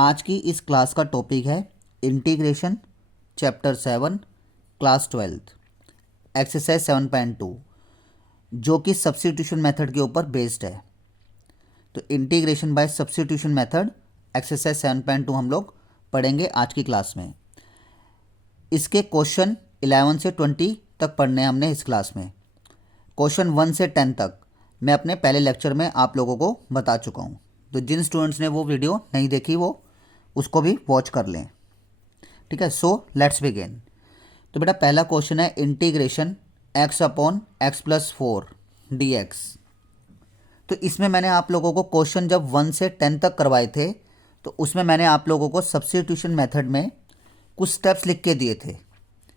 आज की इस क्लास का टॉपिक है इंटीग्रेशन चैप्टर 7 क्लास 12 एक्सरसाइज 7.2 जो कि सब्स्टिट्यूशन मेथड के ऊपर बेस्ड है। तो integration by substitution method exercise 7.2 हम लोग पढ़ेंगे आज की क्लास में। इसके क्वेश्चन 11 से 20 तक पढ़ने हमने इस क्लास में। क्वेश्चन 1 से 10 तक मैं अपने पहले लेक्चर में आप लोगों को बता चुका हूँ। तो जिन स्टूडेंट्स ने वो वीडियो नहीं देखी वो उसको भी वॉच कर लें। ठीक है, सो लेट्स बिगिन। तो बेटा पहला क्वेश्चन है integration x upon x plus 4 dx। तो इसमें मैंने आप लोगों को क्वेश्चन जब 1 से 10 तक करवाए थे तो उसमें मैंने आप लोगों को सब्स्टिट्यूशन मेथड में कुछ स्टेप्स लिख के दिए थे।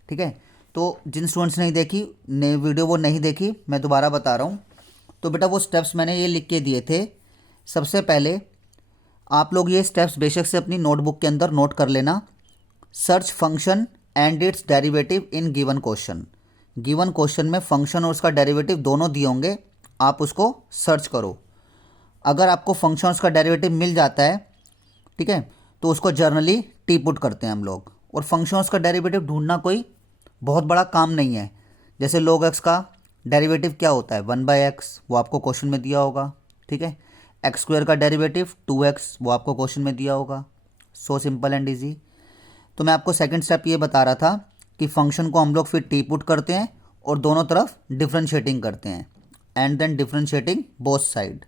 ठीक है, तो जिन स्टूडेंट्स ने वीडियो वो नहीं देखी मैं दोबारा बता रहा हूँ। तो बेटा वो स्टेप्स मैंने ये लिख के दिए थे। सबसे पहले आप लोग ये स्टेप्स बेशक से अपनी नोटबुक के अंदर नोट कर लेना। Search function and it's derivative in given question. Given question में फंक्शन और उसका डेरिवेटिव दोनों दिए होंगे, आप उसको सर्च करो। अगर आपको फंक्शन और उसका डेरिवेटिव मिल जाता है, ठीक है, तो उसको जर्नली टी पुट करते हैं हम लोग। और फंक्शन और उसका डेरिवेटिव ढूंढना कोई बहुत बड़ा काम नहीं है। जैसे log x का डेरिवेटिव क्या होता है 1/x, वो आपको क्वेश्चन में दिया होगा। ठीक है, एक्स स्क्वायर का डेरिवेटिव 2x, वो आपको क्वेश्चन में दिया होगा। So simple and easy. तो मैं आपको सेकंड स्टेप ये बता रहा था कि फंक्शन को हम लोग फिर टी पुट करते हैं और दोनों तरफ डिफ्रेंशिएटिंग करते हैं and then differentiating both side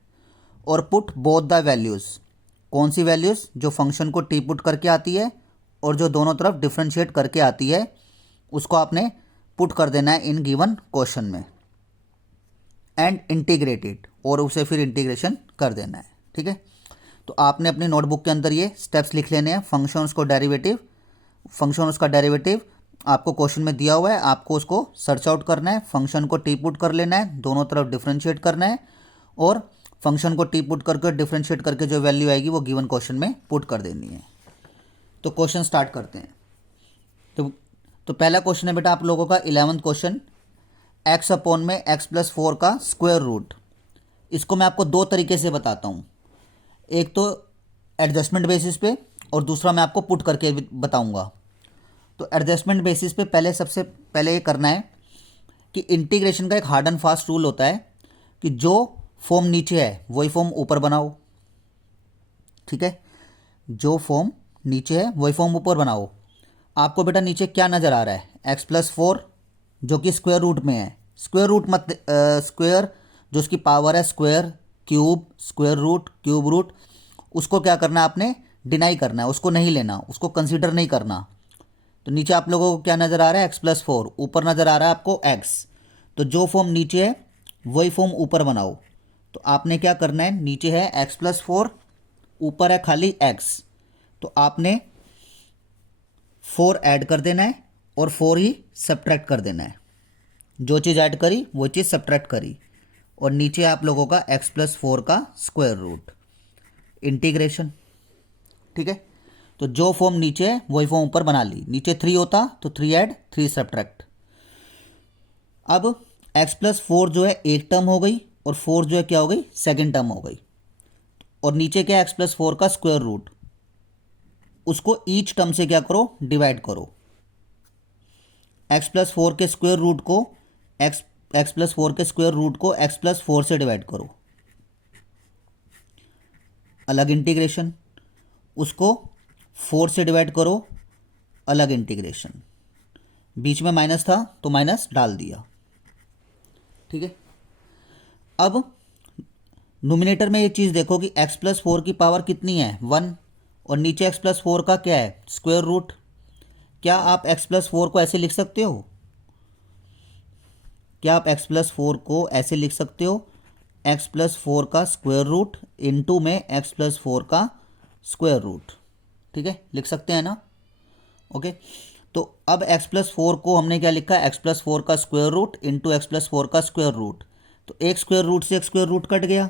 और पुट बोथ द वैल्यूज़। कौन सी वैल्यूज़? जो फंक्शन को टी पुट करके आती है और जो दोनों तरफ डिफ्रेंशिएट करके आती है उसको आपने पुट कर देना है इन गिवन क्वेश्चन में एंड इंटीग्रेटेड, और उसे फिर इंटीग्रेशन कर देना है। ठीक है, तो आपने अपनी नोटबुक के अंदर ये स्टेप्स लिख लेने हैं। फंक्शन उसका डेरिवेटिव आपको क्वेश्चन में दिया हुआ है, आपको उसको सर्च आउट करना है, फंक्शन को टी पुट कर लेना है, दोनों तरफ डिफ्रेंशिएट करना है और फंक्शन को टी पुट करके डिफ्रेंशिएट करके जो वैल्यू आएगी वो गिवन क्वेश्चन में पुट कर देनी है। तो क्वेश्चन स्टार्ट करते हैं। तो पहला क्वेश्चन है बेटा आप लोगों का 11वां क्वेश्चन, x अपॉन में x प्लस 4 का स्क्वायर रूट। इसको मैं आपको दो तरीके से बताता हूँ, एक तो एडजस्टमेंट बेसिस पे और दूसरा मैं आपको पुट करके बताऊँगा। तो एडजस्टमेंट बेसिस पे सबसे पहले ये करना है कि इंटीग्रेशन का एक हार्ड एंड फास्ट रूल होता है कि जो फॉर्म नीचे है वही फॉर्म ऊपर बनाओ। ठीक है, जो फॉर्म नीचे है वही फॉर्म ऊपर बनाओ। आपको बेटा नीचे क्या नज़र आ रहा है? x प्लस 4 जो कि स्क्वायर रूट में है। स्क्वायर रूट मत स्क्वायर जो उसकी पावर है, square cube, square root, cube root, उसको क्या करना है आपने? डिनाई करना है, उसको नहीं लेना, उसको कंसीडर नहीं करना। तो नीचे आप लोगों को क्या नज़र आ रहा है? x प्लस 4, ऊपर नज़र आ रहा है आपको x। तो जो फॉर्म नीचे है वही फॉर्म ऊपर बनाओ। तो आपने क्या करना है? नीचे है x प्लस 4, ऊपर है खाली x, तो आपने 4 ऐड कर देना है और 4 ही सब्ट्रैक्ट कर देना है। जो चीज़ ऐड करी वो चीज़ सब्ट्रैक्ट करी और नीचे आप लोगों का x प्लस 4 का स्क्वायर रूट, इंटीग्रेशन। ठीक है, तो जो फॉर्म नीचे है वही फॉर्म ऊपर बना ली। नीचे 3 होता तो 3 ऐड 3 सब्ट्रैक्ट। अब x प्लस 4 जो है एक टर्म हो गई और 4 जो है क्या हो गई? सेकेंड टर्म हो गई। और नीचे क्या है? x प्लस 4 का स्क्वायर रूट, उसको ईच टर्म से क्या करो? डिवाइड करो। x प्लस 4 के स्क्वायर रूट को x प्लस 4 के स्क्वायर रूट को x प्लस 4 से डिवाइड करो, अलग इंटीग्रेशन। उसको 4 से डिवाइड करो, अलग इंटीग्रेशन। बीच में माइनस था तो माइनस डाल दिया। ठीक है, अब नोमिनेटर में ये चीज़ देखो कि x प्लस 4 की पावर कितनी है? 1, और नीचे x प्लस 4 का क्या है? Square root. क्या आप x प्लस 4 को ऐसे लिख सकते हो? क्या आप x प्लस 4 को ऐसे लिख सकते हो? x प्लस 4 का स्क्वायर रूट इंटू में x प्लस 4 का स्क्वायर रूट। ठीक है, लिख सकते हैं ना? ओके, तो अब x प्लस 4 को हमने क्या लिखा? x प्लस 4 का square root into x plus 4 का स्क्वायर रूट। तो एक स्क्वायर रूट से एक स्क्वायर रूट कट गया,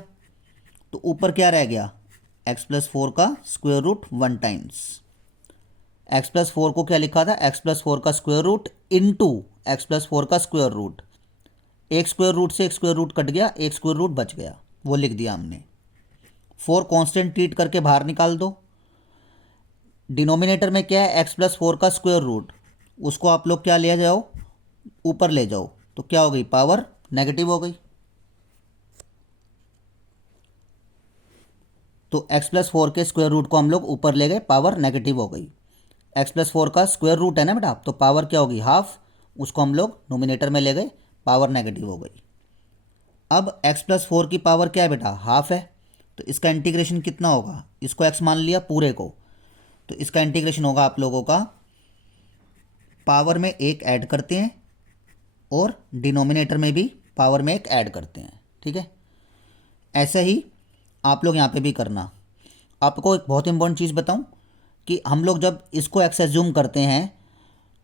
तो ऊपर क्या रह गया? x प्लस 4 का square root 1 times. x plus 4 को क्या लिखा था? x प्लस 4 का square root into x plus 4 का स्क्वायर रूट। एक स्क्वायर रूट से एक स्क्वायर रूट कट गया, एक स्क्वायर रूट बच गया, वो लिख दिया हमने। 4 कांस्टेंट ट्रीट करके बाहर निकाल दो। डिनोमिनेटर में क्या है, x+4 का स्क्वायर रूट, उसको आप लोग क्या ले जाओ, ऊपर ले जाओ, तो क्या हो गई, पावर नेगेटिव हो गई। तो x+4 के स्क्वायर रूट को हम लोग ऊपर ले गए, पावर नेगेटिव हो गई। x+4 का स्क्वायर रूट है ना बेटा, तो पावर क्या होगी, हाफ, उसको हम लोग नोमिनेटर में ले गए, पावर नेगेटिव हो गई। अब x+4 की पावर क्या है बेटा, हाफ है, तो इसका इंटीग्रेशन कितना होगा, इसको x मान लिया पूरे को, तो इसका इंटीग्रेशन होगा आप लोगों का, पावर में एक ऐड करते हैं और डिनोमिनेटर में भी पावर में एक ऐड करते हैं, ठीक है। ऐसा ही आप लोग यहाँ पे भी करना। आपको एक बहुत इंपॉर्टेंट चीज़ बताऊँ कि हम लोग जब इसको एक्स एज्यूम करते हैं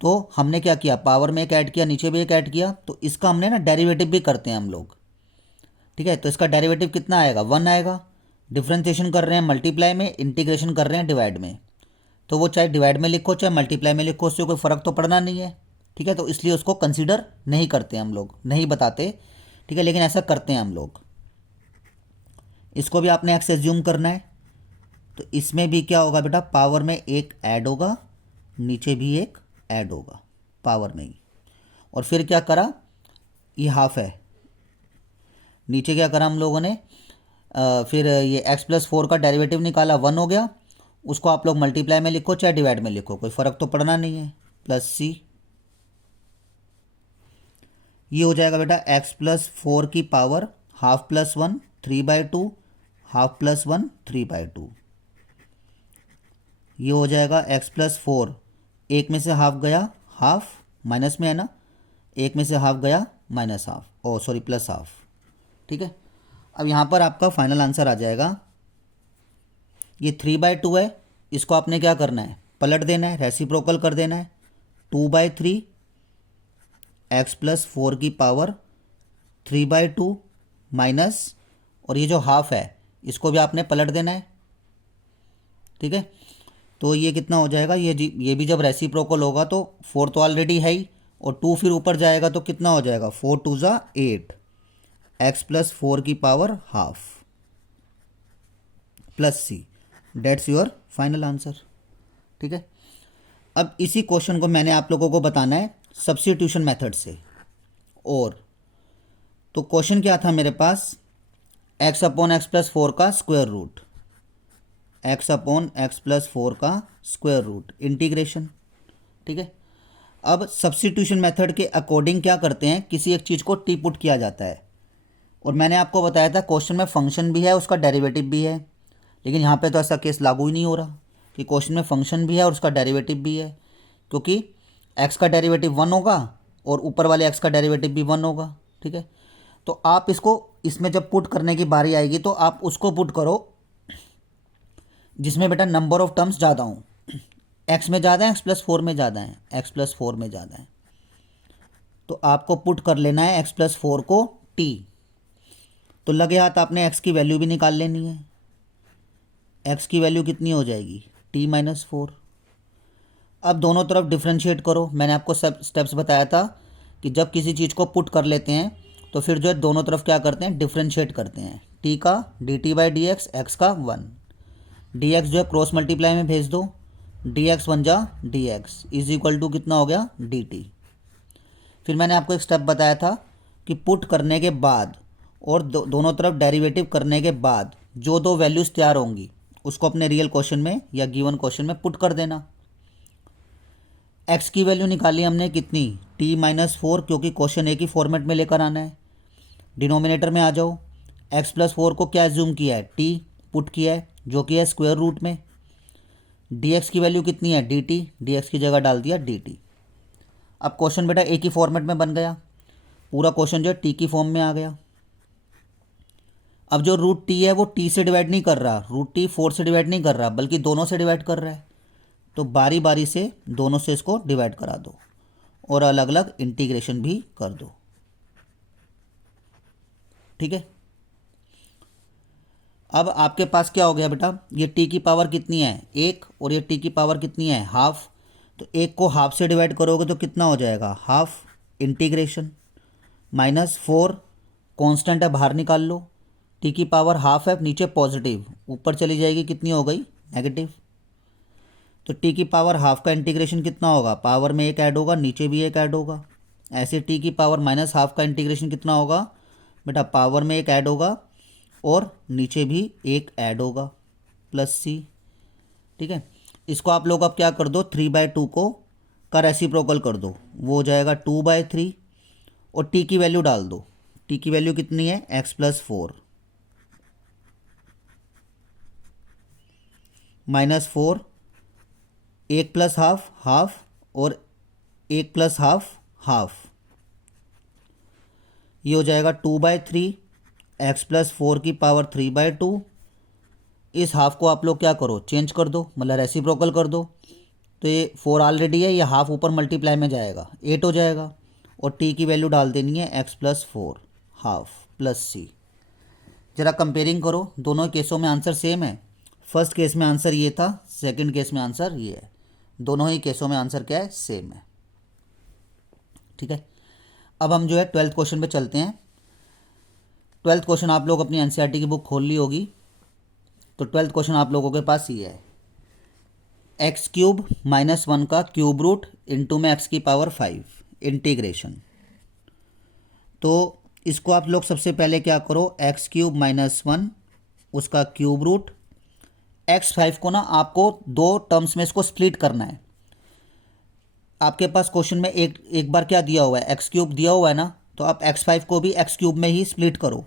तो हमने क्या किया, पावर में एक ऐड किया, नीचे भी एक ऐड किया, तो इसका हमने ना डेरिवेटिव भी करते हैं हम लोग, ठीक है। तो इसका डेरिवेटिव कितना आएगा, 1 आएगा। डिफ्रेंशिएशन कर रहे हैं मल्टीप्लाई में, इंटीग्रेशन कर रहे हैं डिवाइड में, तो वो चाहे डिवाइड में लिखो चाहे मल्टीप्लाई में लिखो, उससे कोई फ़र्क तो पड़ना नहीं है, ठीक है। तो इसलिए उसको कंसीडर नहीं करते हम लोग, नहीं बताते, ठीक है, लेकिन ऐसा करते हैं हम लोग। इसको भी आपने एक्स एज्यूम करना है, तो इसमें भी क्या होगा बेटा, पावर में एक ऐड होगा, नीचे भी एक ऐड होगा, पावर में ही। और फिर क्या करा, ये हाफ है, नीचे क्या करा हम लोगों ने, फिर ये x+4 का डेरिवेटिव निकाला, 1 हो गया, उसको आप लोग मल्टीप्लाई में लिखो चाहे डिवाइड में लिखो, कोई फ़र्क तो पड़ना नहीं है, प्लस सी। ये हो जाएगा बेटा x+4 की power half plus 1 3/2, half plus 1 3/2। ये हो जाएगा x+4, एक में से हाफ गया, हाफ माइनस में है ना, एक में से हाफ गया माइनस हाफ, ओ सॉरी प्लस हाफ, ठीक है। अब यहाँ पर आपका फाइनल आंसर आ जाएगा, ये 3/2 है, इसको आपने क्या करना है, पलट देना है, रेसिप्रोकल कर देना है, 2/3 x+4 की पावर 3/2 माइनस, और ये जो हाफ है इसको भी आपने पलट देना है, ठीक है। तो ये कितना हो जाएगा, ये भी जब रेसिप्रोकल होगा तो 4 तो ऑलरेडी है ही, और 2 फिर ऊपर जाएगा तो कितना हो जाएगा, 4 2 ज़ा 8, x+4 की power half plus c, that's your final answer, ठीक है। अब इसी क्वेश्चन को मैंने आप लोगों को बताना है सब्स्टिट्यूशन मेथड से। और तो क्वेश्चन क्या था मेरे पास, x/x+4 का स्क्वायर रूट, x/x+4 का स्क्वायर रूट, इंटीग्रेशन, ठीक है। अब सब्स्टिट्यूशन मेथड के अकॉर्डिंग क्या करते हैं, किसी एक चीज़ को टी पुट किया जाता है, और मैंने आपको बताया था क्वेश्चन में फंक्शन भी है उसका डेरिवेटिव भी है, लेकिन यहाँ पे तो ऐसा केस लागू ही नहीं हो रहा कि क्वेश्चन में फंक्शन भी है और उसका डेरिवेटिव भी है, क्योंकि x का डेरिवेटिव 1 होगा और ऊपर वाले x का डेरिवेटिव भी 1 होगा, ठीक है। तो आप इसको इसमें जब पुट करने की बारी आएगी तो आप उसको पुट करो जिसमें बेटा नंबर ऑफ टर्म्स ज़्यादा हों, x में ज़्यादा है, x+4 में ज़्यादा है, x+4 में ज़्यादा है, तो आपको पुट कर लेना है x+4 को t। तो लगे हाथ आपने x की वैल्यू भी निकाल लेनी है, x की वैल्यू कितनी हो जाएगी, t-4। अब दोनों तरफ डिफ्रेंशिएट करो, मैंने आपको सब स्टेप्स बताया था कि जब किसी चीज़ को पुट कर लेते हैं तो फिर जो है दोनों तरफ क्या करते हैं, डिफ्रेंशिएट करते हैं, t का dt/dx, x का 1, dx जो है क्रॉस मल्टीप्लाई में भेज दो, dx 1 जा dx इज इक्वल टू कितना हो गया, dt। फिर मैंने आपको एक स्टेप बताया था कि पुट करने के बाद और दोनों तरफ डेरिवेटिव करने के बाद जो दो वैल्यूज़ तैयार होंगी उसको अपने रियल क्वेश्चन में या गिवन क्वेश्चन में पुट कर देना। x की वैल्यू निकाली हमने कितनी, t-4, क्योंकि क्वेश्चन एक ही फॉर्मेट में लेकर आना है। डिनोमिनेटर में आ जाओ, x+4 को क्या एज्यूम किया है, t पुट किया है जो कि है स्क्वायर रूट में, dx की वैल्यू कितनी है, dt, dx की जगह डाल दिया dt। अब क्वेश्चन बेटा एक ही फॉर्मेट में बन गया, पूरा क्वेश्चन जो है t की फॉर्म में आ गया। अब जो रूट t है वो t से डिवाइड नहीं कर रहा, रूट t 4 से डिवाइड नहीं कर रहा, बल्कि दोनों से डिवाइड कर रहा है, तो बारी बारी से दोनों से इसको डिवाइड करा दो और अलग अलग इंटीग्रेशन भी कर दो, ठीक है। अब आपके पास क्या हो गया बेटा, ये t की पावर कितनी है, 1, और ये t की पावर कितनी है, हाफ, तो 1 को हाफ से डिवाइड करोगे तो कितना हो जाएगा, हाफ, इंटीग्रेशन -4, कांस्टेंट है बाहर निकाल लो, t की पावर हाफ है, नीचे पॉजिटिव, ऊपर चली जाएगी कितनी हो गई, नेगेटिव। तो टी की पावर हाफ का इंटीग्रेशन कितना होगा, पावर में एक ऐड होगा, नीचे भी एक ऐड होगा। ऐसे टी की पावर माइनस हाफ का इंटीग्रेशन कितना होगा बेटा, पावर में एक ऐड होगा और नीचे भी एक ऐड होगा, प्लस सी। ठीक है, इसको आप लोग अब क्या कर दो, 3/2 को का रेसिप्रोकल कर दो, वो हो जाएगा 2/3 और टी की वैल्यू डाल दो। टी की वैल्यू कितनी है, x+4 -4, एक प्लस हाफ हाफ और एक प्लस हाफ हाफ, ये हो जाएगा 2/3, x+4 की पावर 3/2। इस हाफ को आप लोग क्या करो, चेंज कर दो, मतलब रेसिप्रोकल कर दो। तो ये 4 ऑलरेडी है, ये हाफ ऊपर मल्टीप्लाई में जाएगा, 8 हो जाएगा और टी की वैल्यू डाल देनी है x+4 हाफ प्लस सी। ज़रा कंपेयरिंग करो, दोनों केसों में आंसर सेम है। फर्स्ट केस में आंसर ये था, सेकंड केस में आंसर ये है, दोनों ही केसों में आंसर क्या है, सेम है। ठीक है, अब हम जो है 12th क्वेश्चन पे चलते हैं। 12th क्वेश्चन आप लोग अपनी एनसीईआरटी की बुक खोल ली होगी। तो 12th क्वेश्चन आप लोगों के पास ये है, x³ - 1 का क्यूब रूट इंटू में x⁵ इंटीग्रेशन। तो इसको आप लोग सबसे पहले क्या करो, x³ - 1 उसका क्यूब रूट, x5 को ना आपको दो टर्म्स में इसको स्प्लिट करना है। आपके पास क्वेश्चन में एक बार क्या दिया हुआ है, x³ दिया हुआ है ना, तो आप x5 को भी x³ में ही स्प्लिट करो।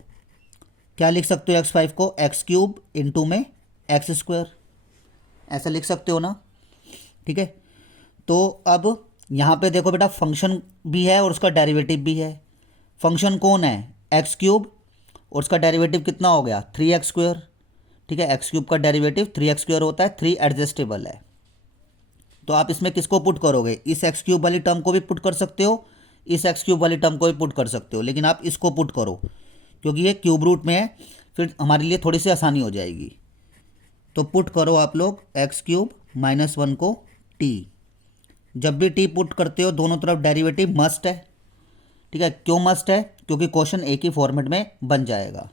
क्या लिख सकते हो x5 को, x³ इंटू में x², ऐसा लिख सकते हो ना। ठीक है, तो अब यहाँ पे देखो बेटा, फंक्शन भी है और उसका डेरिवेटिव भी है। फंक्शन कौन है, x³ और उसका डेरिवेटिव कितना हो गया, 3x²। ठीक है, x³ का डेरिवेटिव 3x² होता है, 3 एडजस्टेबल है। तो आप इसमें किसको पुट करोगे, इस x³ वाली टर्म को भी पुट कर सकते हो, इस x³ वाली टर्म को भी पुट कर सकते हो, लेकिन आप इसको पुट करो क्योंकि ये क्यूब रूट में है, फिर हमारे लिए थोड़ी सी आसानी हो जाएगी। तो पुट करो आप लोग x³ - 1 को t। जब भी t पुट करते हो दोनों तरफ डेरिवेटिव मस्ट है। ठीक है, क्यों मस्ट है, क्योंकि क्वेश्चन एक ही फॉर्मेट में बन जाएगा।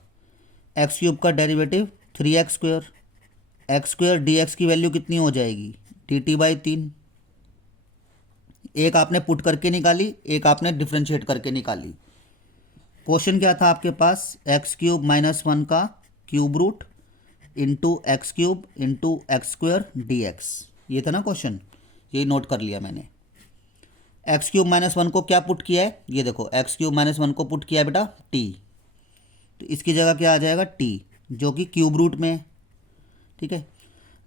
x³ का डेरिवेटिव 3x², x² dx की वैल्यू कितनी हो जाएगी, dt/3। एक आपने पुट करके निकाली, एक आपने डिफ्रेंशिएट करके निकाली। क्वेश्चन क्या था आपके पास, x³ - 1 का cube root into x³ into x² dx, ये था ना क्वेश्चन, यही नोट कर लिया मैंने। x³ - 1 को क्या पुट किया है, ये देखो x³ - 1 को पुट किया है बेटा t, तो इसकी जगह क्या आ जाएगा t, जो कि क्यूब रूट में है। ठीक है,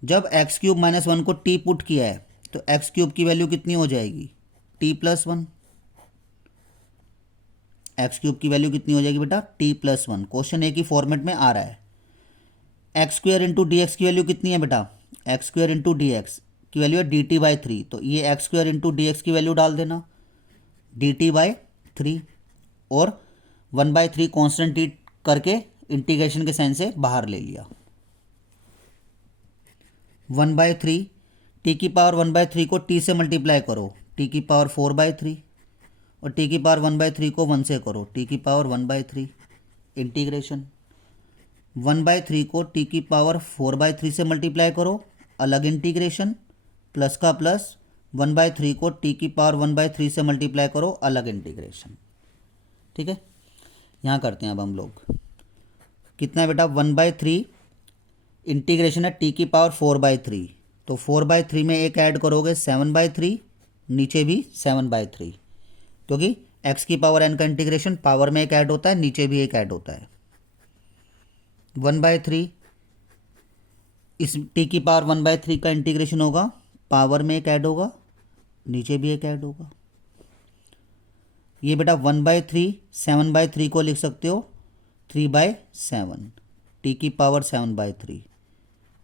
जब x³ - 1 को t पुट किया है तो x³ की वैल्यू कितनी हो जाएगी, t+1। x³ की वैल्यू कितनी हो जाएगी बेटा, t+1। क्वेश्चन एक ही फॉर्मेट में आ रहा है। x² इंटू डी एक्स की वैल्यू कितनी है बेटा, x² इंटू डी एक्स की वैल्यू है dt/3, तो ये x² इंटू डी एक्स की वैल्यू डाल देना dt/3 और 1/3 कॉन्स्टेंट टी करके इंटीग्रेशन के साइन से बाहर ले लिया। 1/3 टी की पावर 1/3 को t से मल्टीप्लाई करो, t की पावर 4/3 और t की पावर 1/3 को 1 से करो, t की पावर 1/3 इंटीग्रेशन। 1/3 को t की पावर 4/3 से मल्टीप्लाई करो, अलग इंटीग्रेशन, प्लस का प्लस, 1/3 को t की पावर 1/3 से मल्टीप्लाई करो, अलग इंटीग्रेशन। ठीक है, यहाँ करते हैं अब हम लोग, कितना है बेटा 1/3 इंटीग्रेशन है t की पावर 4/3, तो 4/3 में एक ऐड करोगे 7/3, नीचे भी 7/3, क्योंकि x की पावर n का इंटीग्रेशन पावर में एक ऐड होता है, नीचे भी एक ऐड होता है। 1/3 इस t की पावर 1/3 का इंटीग्रेशन होगा, पावर में एक ऐड होगा, नीचे भी एक ऐड होगा। ये बेटा 1/3 7/3 को लिख सकते हो 3/7, t की पावर 7/3,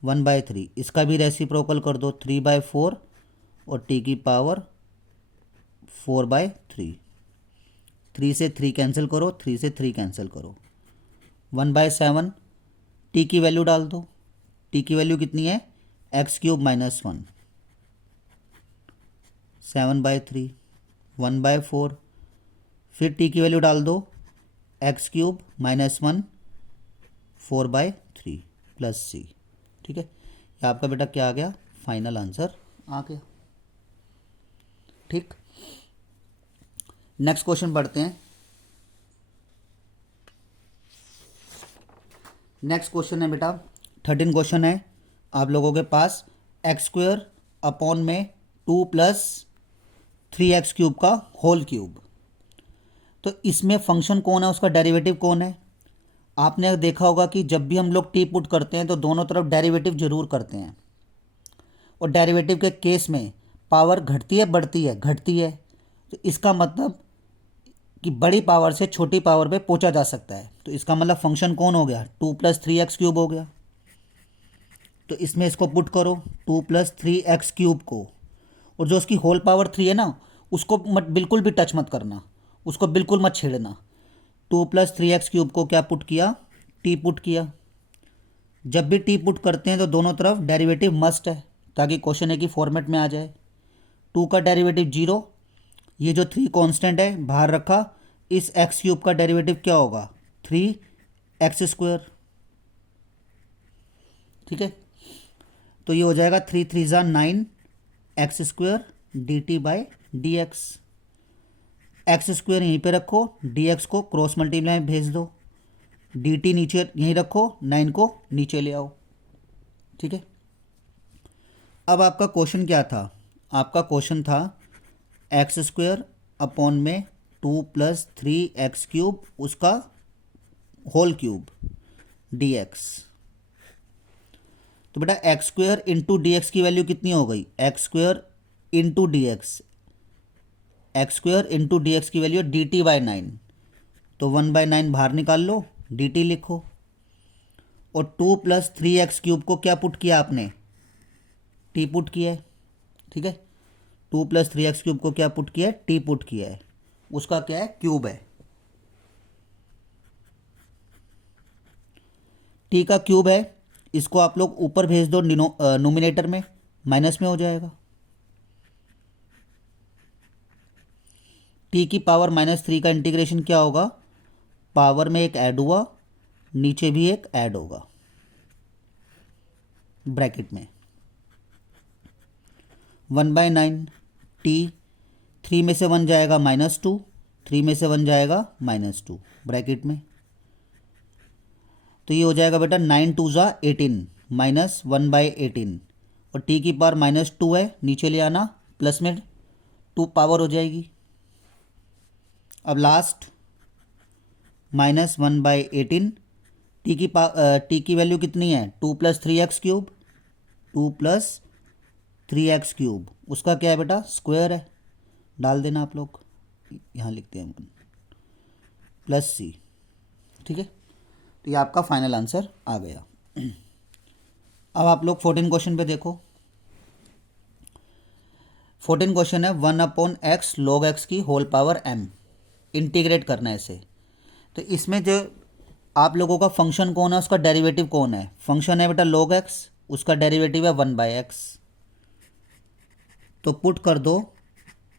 1/3 इसका भी रेसिप्रोकल कर दो 3/4 और t की पावर 4/3, 3 से 3 कैंसिल करो, 3 से 3 कैंसिल करो, 1/7 t की वैल्यू डाल दो, t की वैल्यू कितनी है, x³ - 1 7/3, 1/4, फिर t की वैल्यू डाल दो, x³ - 1 4/3 प्लस c। ठीक है, ये आपका बेटा क्या आ गया, फाइनल आंसर आ गया। ठीक, नेक्स्ट क्वेश्चन पढ़ते हैं। नेक्स्ट क्वेश्चन है बेटा 13 क्वेश्चन है आप लोगों के पास। एक्स स्क्वायर अपॉन में 2 प्लस 3x क्यूब का होल क्यूब। तो इसमें फंक्शन कौन है, उसका डेरिवेटिव कौन है। आपने देखा होगा कि जब भी हम लोग टी पुट करते हैं तो दोनों तरफ डेरिवेटिव जरूर करते हैं, और डेरिवेटिव के केस में पावर घटती है बढ़ती है, घटती है। तो इसका मतलब कि बड़ी पावर से छोटी पावर पे पहुंचा जा सकता है। तो इसका मतलब फंक्शन कौन हो गया, 2 प्लस 3x क्यूब हो गया। तो इसमें इसको पुट करो 2 प्लस 3x क्यूब को, और जो उसकी होल पावर 3 है ना, उसको मत बिल्कुल भी टच मत करना, उसको बिल्कुल मत छेड़ना। 2 प्लस 3x क्यूब को क्या पुट किया, टी पुट किया। जब भी टी पुट करते हैं तो दोनों तरफ डेरिवेटिव मस्ट है, ताकि क्वेश्चन ए की फॉर्मेट में आ जाए। 2 का डेरिवेटिव 0, ये जो 3 कांस्टेंट है बाहर रखा, इस एक्स क्यूब का डेरिवेटिव क्या होगा, 3x स्क्वायर। ठीक है, तो ये हो जाएगा 3 3 ज़ा 9 x square D t by D x. X square यहीं पे रखो, डी एक्स को क्रॉस मल्टीप्लाई में भेज दो, डी टी नीचे यहीं रखो, 9 को नीचे ले आओ। ठीक है, अब आपका क्वेश्चन क्या था, आपका क्वेश्चन था एक्स स्क्वायर अपॉन में 2 प्लस 3x क्यूब उसका होल क्यूब डी एक्स। तो बेटा x square into d x की वैल्यू कितनी हो गई, x square into d x, x square into d x की वैल्यू डी टी बाई 9। तो 1/9 बाहर निकाल लो, डी टी लिखो, और 2 प्लस 3x क्यूब को क्या पुट किया आपने, टी पुट किया है। ठीक है, 2 प्लस 3x क्यूब को क्या पुट किया है, टी पुट किया है, उसका क्या है, क्यूब है। टी का क्यूब है, इसको आप लोग ऊपर भेज दो नोमिनेटर में, माइनस में हो जाएगा। टी की पावर -3 का इंटीग्रेशन क्या होगा, पावर में एक ऐड हुआ, नीचे भी एक ऐड होगा ब्रैकेट में। 1/9 टी, 3 में से 1 जाएगा -2, 3 में से 1 जाएगा -2 ब्रैकेट में। तो ये हो जाएगा बेटा 9 2 ज़ा 18 माइनस 1/18, और टी की पावर -2 है, नीचे ले आना, प्लस में 2 पावर हो जाएगी। अब लास्ट -1/18, टी की वैल्यू कितनी है, 2 plus 3x cube, 2 plus 3x cube, उसका क्या है बेटा, स्क्वायर है, डाल देना आप लोग, यहाँ लिखते हैं हम प्लस सी। ठीक है, तो ये आपका फाइनल आंसर आ गया। अब आप लोग 14 क्वेश्चन पे देखो। 14 क्वेश्चन है 1/x log x की होल पावर m, इंटीग्रेट करना है इसे। तो इसमें जो आप लोगों का फंक्शन कौन है, उसका डेरिवेटिव कौन है, फंक्शन है बेटा log x, उसका डेरिवेटिव है 1/x। तो पुट कर दो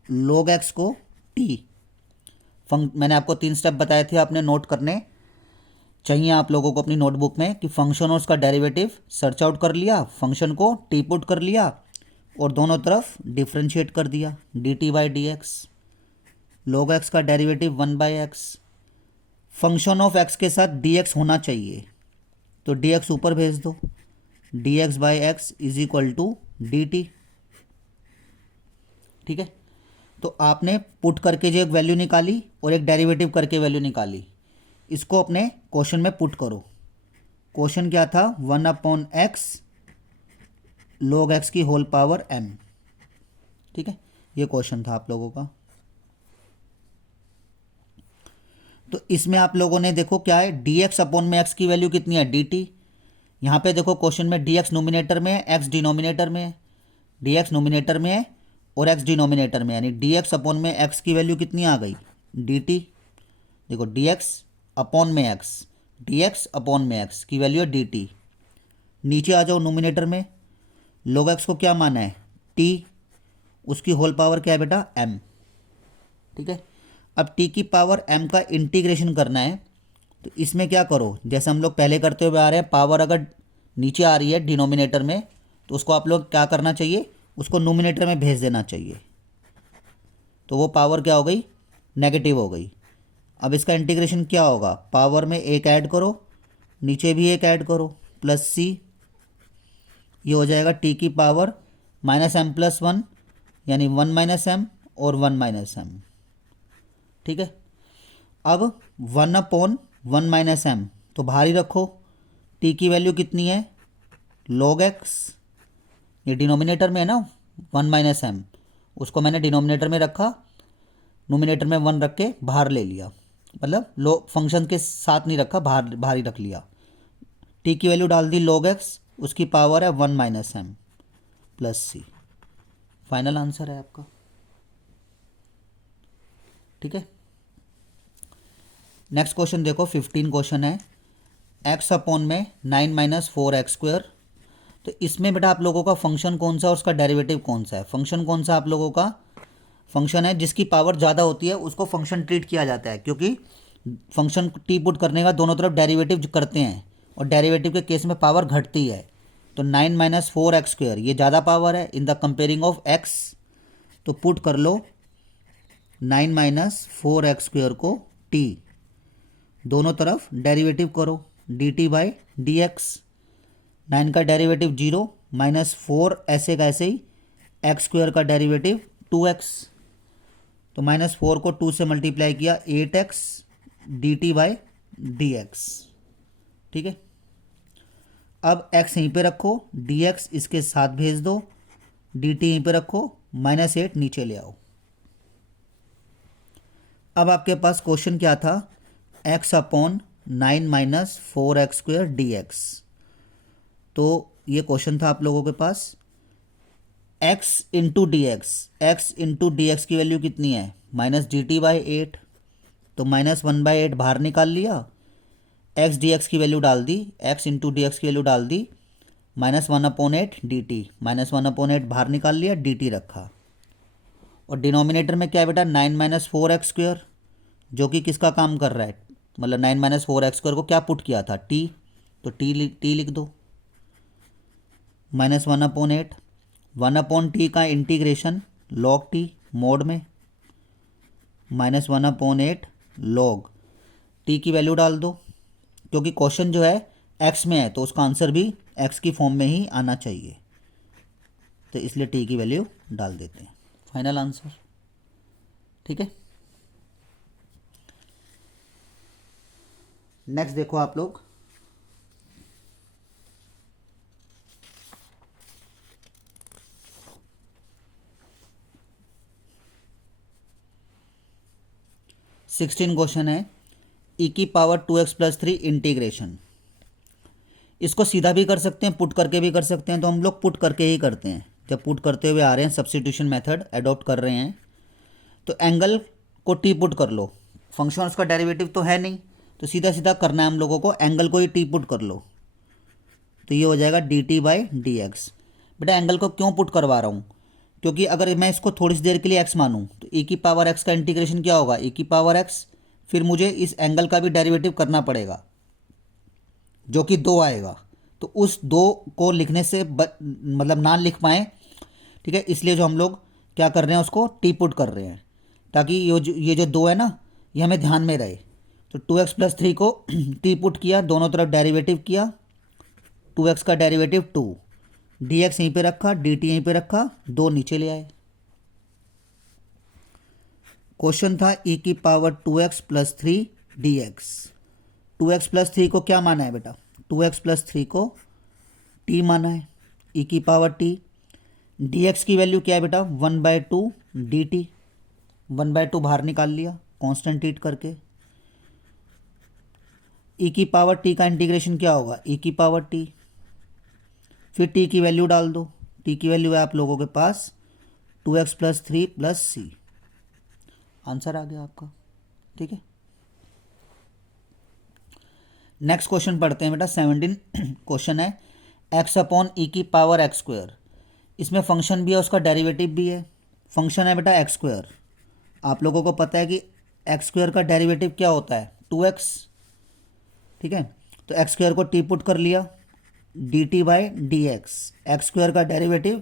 log x को t। मैंने आपको 3 स्टेप बताए थे, आपने नोट करने चाहिए आप लोगों को अपनी नोटबुक में, कि फंक्शन और उसका डेरिवेटिव सर्च आउट कर लिया, फंक्शन को टी पुट कर लिया, और दोनों तरफ डिफ्रेंशिएट कर दिया, D t by D x. log x का derivative 1/x, function of x के साथ dx होना चाहिए, तो dx ऊपर भेज दो, dx by x is equal to d t. ठीक है, तो आपने पुट करके जो एक वैल्यू निकाली और एक डेरिवेटिव करके वैल्यू निकाली, इसको अपने क्वेश्चन में पुट करो। क्वेश्चन क्या था, 1/x log x की होल पावर m। ठीक है, ये क्वेश्चन था आप लोगों का। तो इसमें आप लोगों ने देखो क्या है, dx अपॉन में x की वैल्यू कितनी है, dt। यहाँ पे देखो क्वेश्चन में dx नोमिनेटर में है, x डिनोमिनेटर में है, dx नोमिनेटर में है और x डिनोमिनेटर में, यानी dx अपॉन में x की वैल्यू कितनी आ गई, dt। देखो dx अपॉन में x, dx अपॉन में x की वैल्यू है dt। नीचे आ जाओ नोमिनेटर में, log x को क्या माना है, t, उसकी होल पावर क्या है बेटा, m। ठीक है, अब t की पावर m का इंटीग्रेशन करना है। तो इसमें क्या करो, जैसे हम लोग पहले करते हुए आ रहे हैं, पावर अगर नीचे आ रही है डिनोमिनेटर में, तो उसको आप लोग क्या करना चाहिए, उसको नोमिनेटर में भेज देना चाहिए, तो वो पावर क्या हो गई, नेगेटिव हो गई। अब इसका इंटीग्रेशन क्या होगा, पावर में एक ऐड करो, नीचे भी एक ऐड करो, प्लस सी, ये हो जाएगा टी की power minus m plus one, यानी वन माइनस एम और वन माइनस एम। ठीक है, अब one upon one minus m तो बाहर ही रखो, टी की वैल्यू कितनी है, लॉग एक्स, ये डिनोमिनेटर में है ना वन माइनस एम, उसको मैंने डिनोमिनेटर में रखा, नोमिनेटर में वन रख के बाहर ले लिया, मतलब लो फंक्शन के साथ नहीं रखा, बाहर बाहर ही रख लिया। टी की वैल्यू डाल दी लॉग एक्स, उसकी पावर है वन माइनस एम प्लस सी। फाइनल आंसर है आपका। ठीक है, नेक्स्ट क्वेश्चन देखो, 15 क्वेश्चन है, एक्स अपॉन में 9 माइनस फोर एक्स स्क्वायर। तो इसमें बेटा आप लोगों का फंक्शन कौन सा और उसका डेरिवेटिव कौन सा है, फंक्शन कौन सा आप लोगों का, फंक्शन है जिसकी पावर ज़्यादा होती है उसको फंक्शन ट्रीट किया जाता है, क्योंकि फंक्शन टी पुट करने का दोनों तरफ डेरिवेटिव करते हैं और डेरिवेटिव के केस में पावर घटती है। तो 9 माइनस फोर एक्स स्क्वायर ये ज़्यादा पावर है in the comparing of x, तो पुट कर लो 9 माइनस फोर एक्स स्क्वायर को टी, दोनों तरफ डेरिवेटिव करो, D t by D x, 9 का डेरिवेटिव 0 माइनस फोर ऐसे का ऐसे ही, एक्स स्क्वायर का डेरिवेटिव 2x, तो माइनस फोर को 2 से मल्टीप्लाई किया 8x D t by D x. ठीक है, अब x यहीं पे रखो, dx इसके साथ भेज दो, dt यहीं पे रखो, माइनस 8 नीचे ले आओ। अब आपके पास क्वेश्चन क्या था, x upon 9 minus four x square d x. तो ये क्वेश्चन था आप लोगों के पास, x into d x, x into d x की वैल्यू कितनी है, minus d t by eight, तो माइनस वन बाई एट बाहर निकाल लिया, एक्स डी एक्स की वैल्यू डाल दी, एक्स इंटू डी एक्स की वैल्यू डाल दी, minus one upon eight d t, minus one upon eight बाहर निकाल लिया, डी टी रखा, और डिनोमिनेटर में क्या है बेटा 9 माइनस फोर एक्स स्क्वायर, जो कि किसका काम कर रहा है, मतलब 9 माइनस फोर एक्स स्क्वायर को क्या पुट किया था, टी, तो टी लिख दो, minus one upon eight, one upon t का इंटीग्रेशन लॉग टी मोड में, minus one upon eight log t की वैल्यू डाल दो, क्योंकि क्वेश्चन जो है एक्स में है तो उसका आंसर भी एक्स की फॉर्म में ही आना चाहिए, तो इसलिए टी की वैल्यू डाल देते हैं, फाइनल आंसर। ठीक है, नेक्स्ट देखो आप लोग, सिक्सटीन क्वेश्चन है, ई की power 2x plus three integration. इसको सीधा भी कर सकते हैं, पुट करके भी कर सकते हैं, तो हम लोग पुट करके ही करते हैं, जब पुट करते हुए आ रहे हैं सब्स्टिट्यूशन मेथड अडॉप्ट कर रहे हैं, तो एंगल को टी पुट कर लो, फंक्शन उसका डेरिवेटिव तो है नहीं, तो सीधा सीधा करना है हम लोगों को, एंगल को ही टी पुट कर लो, तो ये हो जाएगा D t by D x. बेटा एंगल को क्यों पुट करवा रहा हूँ, क्योंकि अगर मैं इसको थोड़ी सी देर के लिए एक्स मानूँ तो ई की पावर एक्स का इंटीग्रेशन क्या होगा, ई की पावर एक्स, फिर मुझे इस एंगल का भी डेरिवेटिव करना पड़ेगा जो कि दो आएगा, तो उस दो को लिखने से मतलब ना लिख पाएँ, ठीक है, इसलिए जो हम लोग क्या कर रहे हैं उसको टी पुट कर रहे हैं, ताकि ये जो दो है ना ये हमें ध्यान में रहे। तो 2x प्लस थ्री को टी पुट किया, दोनों तरफ डेरिवेटिव किया, 2x का डेरिवेटिव 2, dx यहीं पे रखा, dt यहीं पे रखा, दो नीचे ले आए। क्वेश्चन था e की power 2x plus three D x, 2x plus three को क्या माना है बेटा, 2x प्लस थ्री को t माना है, e की पावर t, dx की वैल्यू क्या है बेटा 1/2 dt, 1/2 बाहर निकाल लिया कांस्टेंट ट्रीट करके, e की पावर t का इंटीग्रेशन क्या होगा, e की पावर t, फिर t की वैल्यू डाल दो, t की वैल्यू है आप लोगों के पास 2x प्लस थ्री प्लस सी, आंसर आ गया आपका। ठीक है, नेक्स्ट क्वेश्चन पढ़ते हैं बेटा, 17 क्वेश्चन है, x अपॉन ई की पावर एक्स स्क्वायर, इसमें फंक्शन भी है उसका डेरिवेटिव भी है, फंक्शन है बेटा एक्स स्क्वायर, आप लोगों को पता है कि एक्स स्क्वायर का डेरिवेटिव क्या होता है 2x, ठीक है, तो एक्स स्क्वायर को टी पुट कर लिया, D t by D x, x square का डेरिवेटिव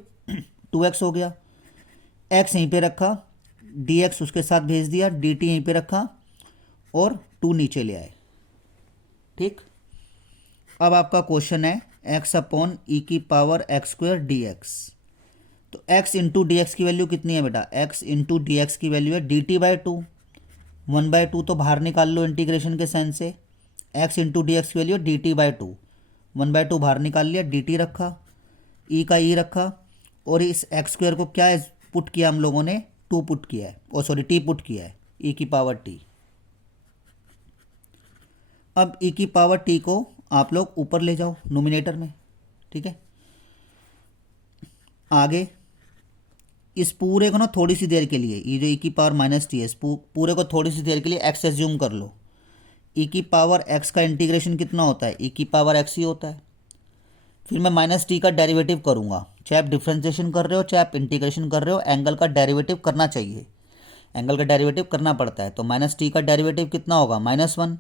2x हो गया, x यहीं पे रखा, dx उसके साथ भेज दिया, dt यहीं पे रखा और 2 नीचे ले आए। ठीक, अब आपका क्वेश्चन है x अपॉन ई की power x square d x. तो x इंटू डी एक्स की वैल्यू कितनी है बेटा, x इंटू डी एक्स की वैल्यू है dt/2, 1/2 तो बाहर निकाल लो इंटीग्रेशन के साइन से, x इंटू डी एक्स की वैल्यू है dt/2, 1/2 बाहर निकाल लिया, dt रखा, e का e रखा और इस एक्स स्क्वायर को क्या पुट किया हम लोगों ने, 2 पुट किया है, ओ सॉरी t पुट किया है, e की पावर t। अब e की पावर t को आप लोग ऊपर ले जाओ नोमिनेटर में। ठीक है, आगे इस पूरे को ना थोड़ी सी देर के लिए, ये जो e की पावर माइनस टी है, इस पूरे को थोड़ी सी देर के लिए x एज्यूम कर लो। e की पावर x का इंटीग्रेशन कितना होता है, e की पावर x ही होता है। फिर मैं माइनस टी का डेरिवेटिव करूँगा, चाहे आप डिफ्रेंशिएशन कर रहे हो चाहे आप इंटीग्रेशन कर रहे हो, एंगल का डेरिवेटिव करना चाहिए, एंगल का डेरिवेटिव करना पड़ता है। तो माइनस टी का डेरिवेटिव कितना होगा, -1।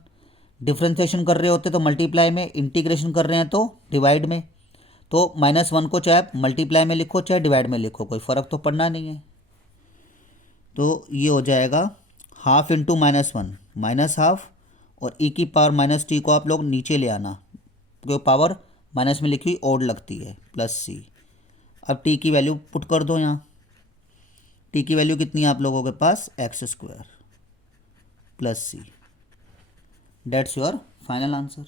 डिफ्रेंशिएशन कर रहे होते तो मल्टीप्लाई में, इंटीग्रेशन कर रहे हैं तो डिवाइड में। तो -1 को चाहे आप मल्टीप्लाई में लिखो चाहे डिवाइड में लिखो, कोई फ़र्क तो पड़ना नहीं है। तो ये हो जाएगा हाफ इंटू -1 -हाफ, और e की पावर माइनस टी को आप लोग नीचे ले आना, क्योंकि पावर माइनस में लिखी हुई ओड लगती है, +c। अब t की वैल्यू पुट कर दो यहाँ, t की वैल्यू कितनी है आप लोगों के पास, x² +c। That's your final answer.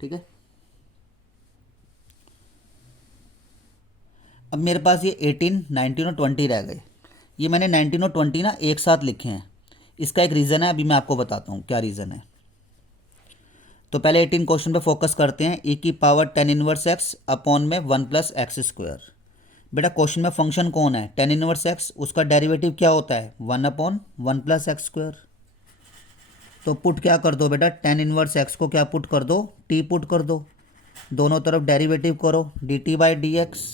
ठीक है, अब मेरे पास ये 18, 19 और 20 रह गए। ये मैंने 19 और 20 ना एक साथ लिखे हैं, इसका एक रीज़न है, अभी मैं आपको बताता हूँ क्या रीज़न है। तो पहले 18 क्वेश्चन पे फोकस करते हैं। e की power tan inverse x upon में 1 + x²। बेटा क्वेश्चन में फंक्शन कौन है, tan इनवर्स x, उसका डेरिवेटिव क्या होता है, 1/1 + x²। तो पुट क्या कर दो बेटा, tan इनवर्स x को क्या पुट कर दो, t पुट कर दो, दोनों तरफ डेरिवेटिव करो, dt/dx,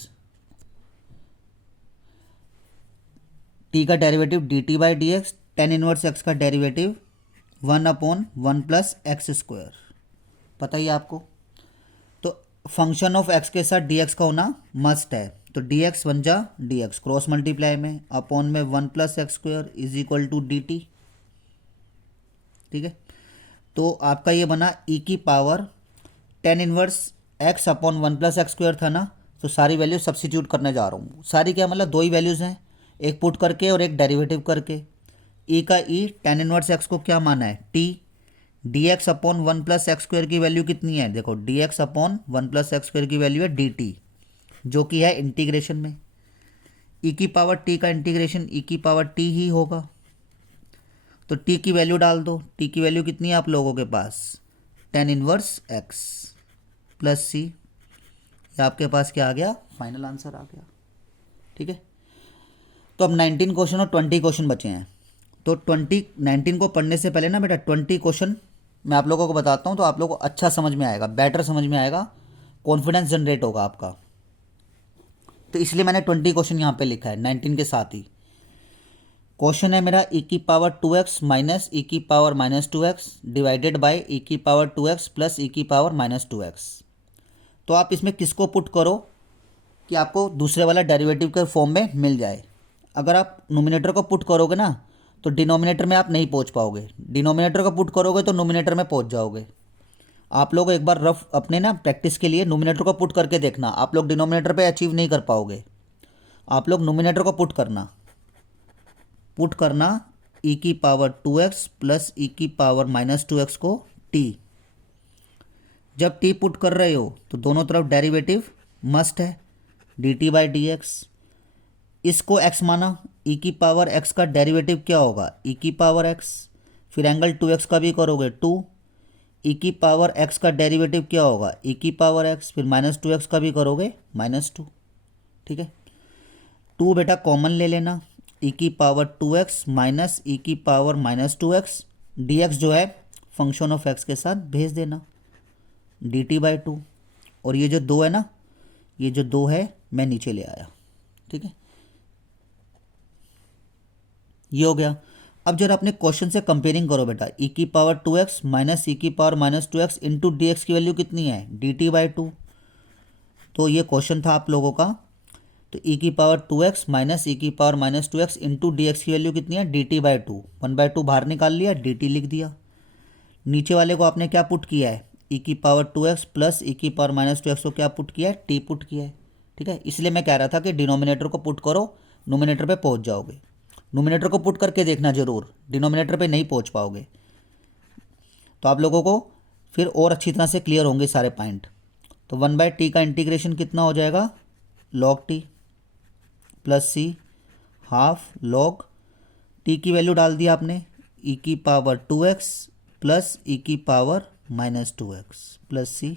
t का derivative dt/dx, tan inverse x का डेरिवेटिव 1/1 + x², पता ही आपको। तो फंक्शन ऑफ x के साथ dx का होना मस्ट है, तो dx बन जा dx, क्रॉस मल्टीप्लाई में, अपॉन में 1 + x² is equal to dt। ठीक है, तो आपका ये बना e की power tan inverse x upon 1 + x² था ना, तो सारी वैल्यू सब्सिट्यूट करने जा रहा हूँ। सारी क्या मतलब, 2 ही वैल्यूज़ हैं, एक पुट करके और एक डेरिवेटिव करके। e का e, tan इनवर्स x को क्या माना है, t, dx अपॉन 1 + x² की वैल्यू कितनी है, देखो dx अपॉन 1 + x² की वैल्यू है dt, जो कि है इंटीग्रेशन में। e की पावर t का इंटीग्रेशन e की पावर t ही होगा, तो t की वैल्यू डाल दो। t की वैल्यू कितनी है आप लोगों के पास, tan इनवर्स x + c, ये आपके पास क्या आ गया, फाइनल आंसर आ गया। ठीक है, तो अब 19 क्वेश्चन और 20 क्वेश्चन बचे हैं। तो 19 को पढ़ने से पहले ना बेटा 20 क्वेश्चन मैं आप लोगों को बताता हूँ, तो आप लोगों को अच्छा समझ में आएगा, बेटर समझ में आएगा, कॉन्फिडेंस जनरेट होगा आपका। तो इसलिए मैंने 20 क्वेश्चन यहाँ पे लिखा है 19 के साथ ही। क्वेश्चन है मेरा e की पावर 2x माइनस e की power -2x divided by e की पावर 2x प्लस e की पावर -2x। तो आप इसमें किसको पुट करो कि आपको दूसरे वाला डेरिवेटिव के फॉर्म में मिल जाए। अगर आप नोमिनेटर को पुट करोगे ना तो डिनोमिनेटर में आप नहीं पहुंच पाओगे, डिनोमिनेटर को पुट करोगे तो नोमिनेटर में पहुंच जाओगे। आप लोग एक बार रफ अपने ना प्रैक्टिस के लिए नोमिनेटर को पुट करके देखना, आप लोग डिनोमिनेटर पे अचीव नहीं कर पाओगे। आप लोग नोमिनेटर को पुट करना e की पावर 2x प्लस e की पावर -2x को t। जब t पुट कर रहे हो तो दोनों तरफ डेरिवेटिव मस्ट है, dt/dx। इसको x माना, e की पावर x का डेरिवेटिव क्या होगा, e की पावर x, फिर एंगल 2x का भी करोगे 2, e की पावर x का डेरिवेटिव क्या होगा, e की पावर x, फिर -2x का भी करोगे -2। ठीक है, 2 बेटा कॉमन ले लेना, e की पावर 2x माइनस e की पावर -2x, dx जो है फंक्शन ऑफ x के साथ भेज देना dt/2, और ये जो 2 है ना, ये जो 2 है मैं नीचे ले आया। ठीक है, ये हो गया। अब जरा अपने क्वेश्चन से कंपेयरिंग करो बेटा, e की पावर 2x माइनस e की पावर -2x इंटू dx की वैल्यू कितनी है, dt/2। तो ये क्वेश्चन था आप लोगों का। तो ई की पावर 2x माइनस ई की power minus 2x into d x की वैल्यू कितनी है, dt/2, 1/2 बाहर निकाल लिया, dt लिख दिया। नीचे वाले को आपने क्या पुट किया है, ई की पावर 2x प्लस ई की पावर माइनस 2x को क्या पुट किया है, t पुट किया है। ठीक है, इसलिए मैं कह रहा था कि डिनोमिनेटर को पुट करो, नोमिनेटर पे पहुंच जाओगे। नोमिनेटर को पुट करके देखना जरूर, डिनोमिनेटर पे नहीं पहुंच पाओगे। तो आप लोगों को फिर और अच्छी तरह से क्लियर होंगे सारे पॉइंट। तो 1/t का इंटीग्रेशन कितना हो जाएगा, log t plus c half log t की वैल्यू डाल दी आपने, e की पावर 2x प्लस e की power minus 2x plus c,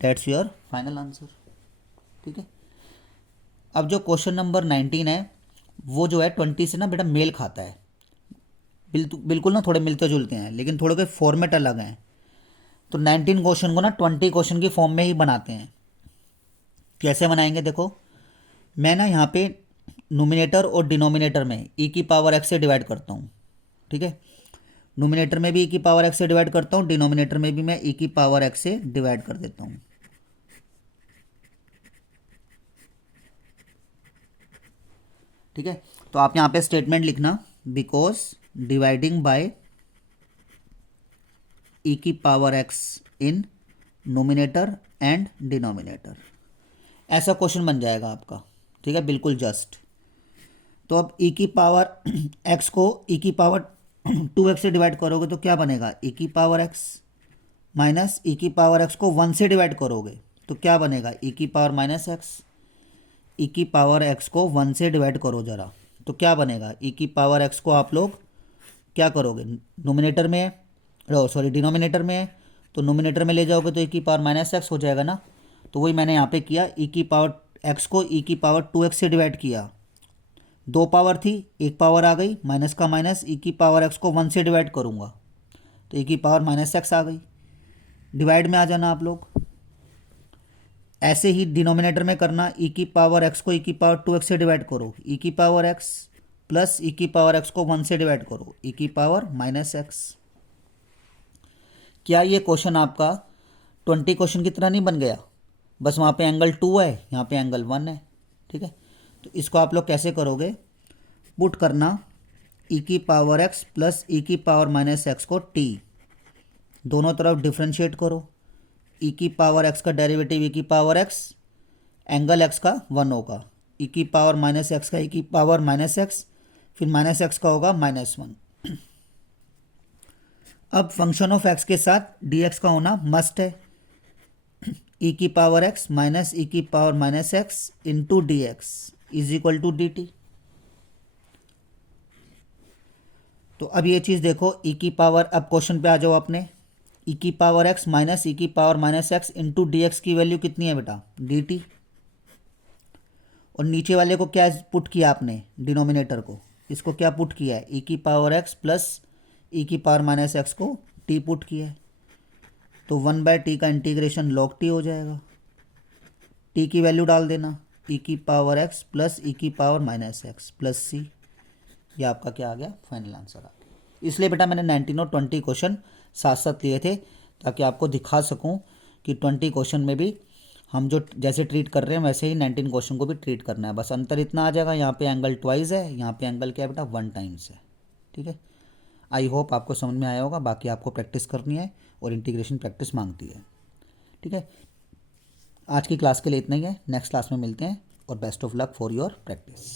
that's your final answer. ठीक है, अब जो क्वेश्चन नंबर 19 है वो जो है 20 से ना बेटा मेल खाता है, बिल्कुल ना थोड़े मिलते जुलते हैं, लेकिन थोड़े के फॉर्मेट अलग हैं। तो 19 क्वेश्चन को ना 20 क्वेश्चन की फॉर्म में ही बनाते हैं। कैसे बनाएंगे देखो, मैं ना यहाँ पे नोमिनेटर और डिनोमिनेटर में ई की पावर एक्स से डिवाइड करता हूँ। ठीक है, नोमिनेटर में भी ई की पावर एक्स से डिवाइड करता हूँ, डिनोमिनेटर में भी मैं ई की पावर एक्स से डिवाइड कर देता हूँ। ठीक है, तो आप यहाँ पे स्टेटमेंट लिखना, बिकॉज डिवाइडिंग बाय ई की power x in nominator and denominator, ऐसा क्वेश्चन बन जाएगा आपका। ठीक है, बिल्कुल जस्ट। तो अब ई की पावर एक्स को ई की पावर 2x से डिवाइड करोगे तो क्या बनेगा, ई की पावर एक्स माइनस ई की पावर एक्स को 1 से डिवाइड करोगे तो क्या बनेगा, ई की पावर माइनस एक्स। ई की पावर एक्स को 1 से डिवाइड करो ज़रा, तो क्या बनेगा, ई की पावर एक्स को आप लोग क्या करोगे, नोमिनेटर में सॉरी डिनोमिनेटर में है, तो नोमिनेटर में ले जाओगे तो ई की पावर माइनस एक्स हो जाएगा ना। तो वही मैंने यहाँ पे किया, ई की पावर एक्स को ई की पावर 2x से डिवाइड किया, 2 पावर थी, 1 पावर आ गई, माइनस का माइनस, ई की पावर एक्स को 1 से डिवाइड करूँगा तो ई की पावर माइनस एक्स आ गई। डिवाइड में आ जाना आप लोग। ऐसे ही डिनोमिनेटर में करना, ई की पावर एक्स को ई की पावर 2x से डिवाइड करो, ई की पावर एक्स प्लस ई की पावर एक्स को 1 से डिवाइड करो, ई की पावर माइनस एक्स। क्या ये क्वेश्चन आपका 20 क्वेश्चन की तरह नहीं बन गया, बस वहाँ पे एंगल 2 है, यहाँ पे एंगल 1 है। ठीक है, तो इसको आप लोग कैसे करोगे, पुट करना ई की पावर एक्स प्लस ई की पावर माइनस एक्स को t, दोनों तरफ डिफ्रेंशिएट करो, ई की पावर एक्स का डेरिवेटिव ई की पावर एक्स, एंगल एक्स का 1 होगा, ई की पावर माइनस एक्स का ई की पावर माइनस एक्स, फिर माइनस एक्स का होगा -1। अब फंक्शन ऑफ एक्स के साथ डी एक्स का होना मस्ट है, ई की पावर एक्स माइनस ई की power minus x into d x is equal to d t. तो अब ये चीज़ देखो, ई की पावर, अब क्वेश्चन पे आ जाओ अपने, ई की पावर एक्स माइनस ई की power minus x into d x की वैल्यू कितनी है बेटा, डी टी। और नीचे वाले को क्या पुट किया आपने, डिनोमिनेटर को, इसको क्या पुट किया है, ई की पावर एक्स प्लस ई की पावर माइनस एक्स को टी पुट किया है, तो 1/t का इंटीग्रेशन log t हो जाएगा। t की वैल्यू डाल देना, ई की पावर एक्स प्लस ई की पावर माइनस एक्स प्लस सी, ये आपका क्या आ गया, फाइनल आंसर आ गया। इसलिए बेटा मैंने 19 और 20 क्वेश्चन साथ साथ लिए थे, ताकि आपको दिखा सकूं कि 20 क्वेश्चन में भी हम जो जैसे ट्रीट कर रहे हैं वैसे ही 19 क्वेश्चन को भी ट्रीट करना है। बस अंतर इतना आ जाएगा, यहाँ पे एंगल ट्वाइस है, यहाँ पे एंगल क्या है बेटा, 1 टाइम्स है। ठीक है, आई होप आपको समझ में आया होगा। बाकी आपको प्रैक्टिस करनी है और इंटीग्रेशन प्रैक्टिस मांगती है। ठीक है, आज की क्लास के लिए इतना ही है, नेक्स्ट क्लास में मिलते हैं और best of luck for your practice.